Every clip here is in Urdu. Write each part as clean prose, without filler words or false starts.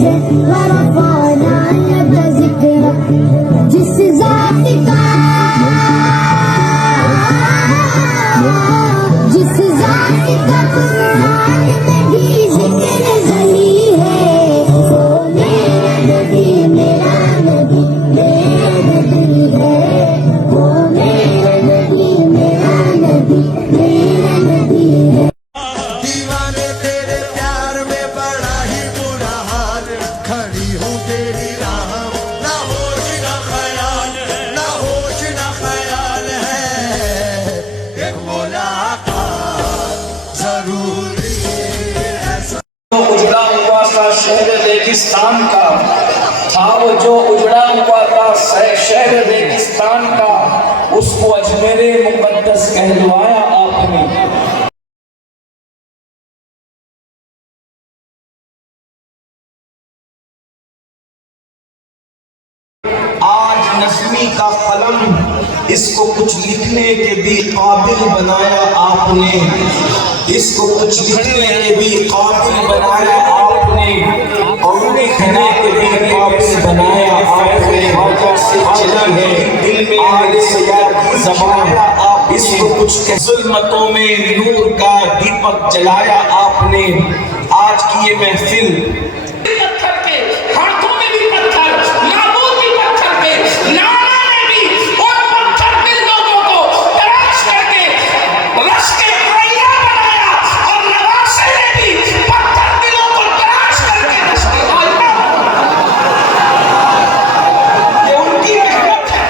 سے ورفعنا لك ذکرک، جس ذات کا قرآن میں بھی ذکر غنی ہے، وہ میرا نبی میرا نبی میرا نبی ہے، وہ میرا نبی میرا نبی میرا نبی ہے۔ دیوانے تیرے پیار میں بڑا ہی برا حال، کھڑی ہوں تیری راہ نہ ہوش نہ خیال، نہ ہوش نہ خیال ہے، ایک ملاقات ضروری ہے۔ اجڑا ہوا تھا شہر ریگستان کا، تھا وہ جو اجڑا ہوا تھا شہر ریگستان کا، اس کو اجمیر مقدس کہلوایا آپ نے۔ آج نظمی کا قلم اس کو کچھ لکھنے کے بھی قابل بنایا آپ نے، اس کو کچھ لکھنے کے بھی قابل بنایا آپ نے، اور لکھنے کے بھی قابل بنایا آپ نے۔ خواجہ سے چلا ہے دل میں آج سیاہ کی زبان، اس کو کچھ ظلمتوں میں نور کا دیپک جلایا آپ نے۔ آج کی یہ محفل پتھر کے ہاتھوں میں بھی پتھر، معبود بھی پتھر کے، نانا نے بھی ان پتھر دل لوگوں کو تراش کر کے رش کے قریہ بنایا، اور نواسے نے بھی پتھر دلوں کو تراش کر کے رش کے قریہ بنایا۔ یہ ان کی محنت ہے۔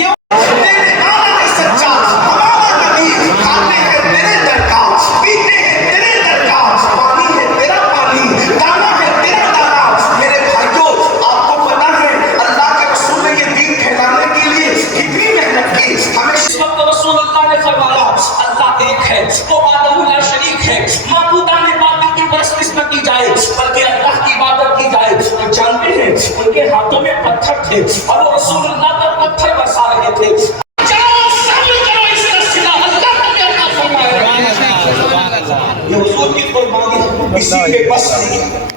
یہ تیرے آنے میں سچا ہمارا نبی، کھاتے ہیں تیرے درکار، پیتے ہیں تیرے درکار، پانی ہے تیرا پانی، دانا ہے تیرا دانا۔ میرے بھائیوں، آپ کو پتہ ہے اللہ کے رسول نے یہ دین پھیلانے کے لیے کتنی محنت کی۔ ہمیں اس وقت رسول اللہ نے فرمایا اللہ ایک ہے، وہ وحدہ لا شریک ہے، معبودان باطل کی پرستش نہ کی جائے بلکہ اللہ کی عبادت کی جائے۔ تو جانتے ہیں ان کے ہاتھوں میں پتھر تھے اور وہ رسول اللہ پر پتھر برسا رہے تھے۔ جاؤ صبر کرو اس کا صلہ اللہ تمہیں عطا فرمائے گا۔ یہ حضور کی قربانی اسی میں بس نہیں ہے۔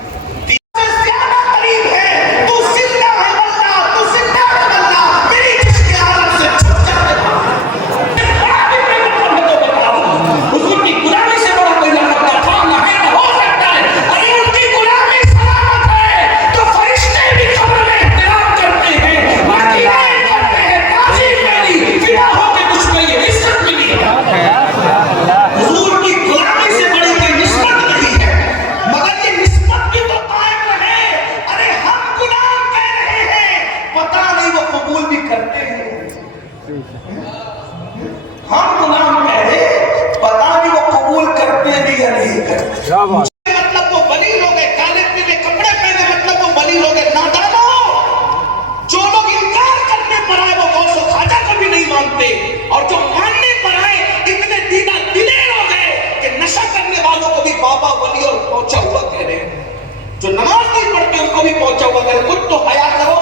زیادہ قریب ہے، تو زندہ ہے اللہ، تو زندہ ہے اللہ، میری جسم کے عالم سے چھپ جائے۔ بڑا بھی کوئی مطلب ہے تو بتاؤ، حضور کی غلامی سے بڑا کوئی لقب کا کام نہ ہے، نہ ہو سکتا ہے۔ اگر ان کی غلامی سلامت ہے تو فرشتے بھی قبر میں احترام کرتے ہیں، مدینے کرتے ہیں، تعظیم میری فدا ہو کے تجھ کو یہ عزت ملی ہے۔ حضور کی غلامی سے بڑی کوئی نسبت نہیں ہے، مگر یہ نسبت بھی تو قائم رہے۔ ارے ہم غلام کہہ رہے ہیں، پتہ نہیں وہ قبول بھی کرتے ہیں۔ ہم غلام کہہ رہے ہیں، پتہ نہیں وہ قبول کرتے بھی یا نہیں کرتے۔ مطلب وہ ولی لوگ ہیں، کالے پیلے کپڑے پہنے مطلب وہ ولی لوگ ہیں۔ نادانوں، جو لوگ انکار کرنے پر آئے وہ غوث و خواجہ کو بھی نہیں مانتے، اور جو ماننے پر آئے اتنے دیدہ دلے لوگ ہیں کہ نشہ کرنے والوں کو بھی بابا ولی اور پہنچا ہوا کہہ رہے ہیں، جو نماز نہیں پڑھتے ان کو بھی پہنچا ہوا کہہ رہے ہیں۔ کچھ تو حیا کرو۔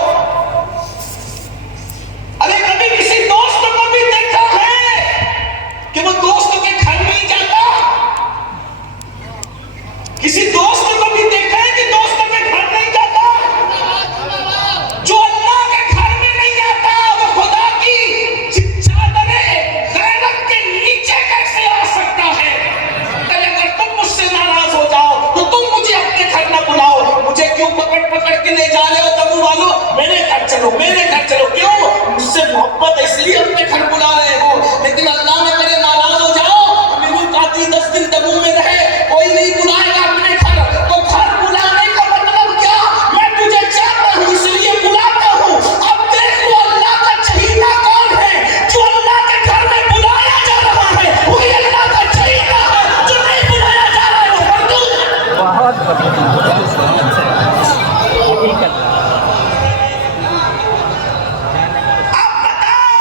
ارے کبھی کسی دوست کو بھی دیکھا ہے کہ وہ دوست کے گھر نہیں جاتا؟ کسی دوست کو بھی دیکھا ہے کہ دوست کے گھر نہیں جاتا؟ جو اللہ کے گھر میں نہیں آتا وہ خدا کی چادر غیرت کے نیچے کیسے آ سکتا ہے؟ اگر تم مجھ سے ناراض ہو جاؤ تو تم مجھے اپنے گھر نہ بلاؤ، مجھے کیوں پکڑ پکڑ کے لے جا رہے ہو تبو والو؟ میرے گھر چلو، میرے گھر چلو۔ کیوں؟ مجھ سے محبت ہے اس لیے اپنے گھر بلا رہے ہو، لیکن اللہ نے میرے ناراض ہو جاؤ، میرے قاضی 10 دن تبو میں رہے، کوئی نہیں بلائے گا اپنے گھر، تو گھر بلانے کا مطلب کیا؟ میں تجھے چاہتا ہوں اس لیے بلاتا ہوں۔ اب دیکھ لو اللہ کا چہیتا کون ہے؟ جو اللہ کے گھر میں بلایا جا رہا ہے وہی اللہ کا چہیتا ہے، جو نہیں بلایا جا رہا ہے وہ مردود ہے۔ اب بتاؤ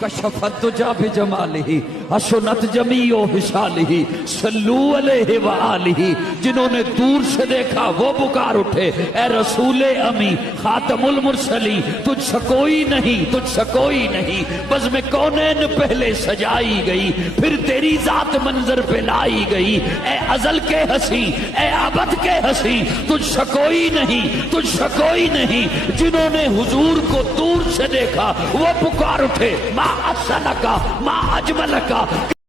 کشفت دجا بجمالہ حسنت جمیع حصالہ صلو علیہ وآلہ، جنہوں نے دور سے دیکھا وہ پکار اٹھے اے رسول امی خاتم المرسلین، تجھ سے کوئی نہیں، تجھ سے کوئی نہیں، بزم کونین پہلے سجائی گئی، پھر تیری ذات منظر پہ لائی گئی، اے ازل کے ہنسی، اے ابد کے ہنسی، تجھ سے کوئی نہیں، تجھ سے کوئی نہیں، جنہوں نے حضور کو دور سے دیکھا وہ پکار اٹھے ما احسنک ما اجملک،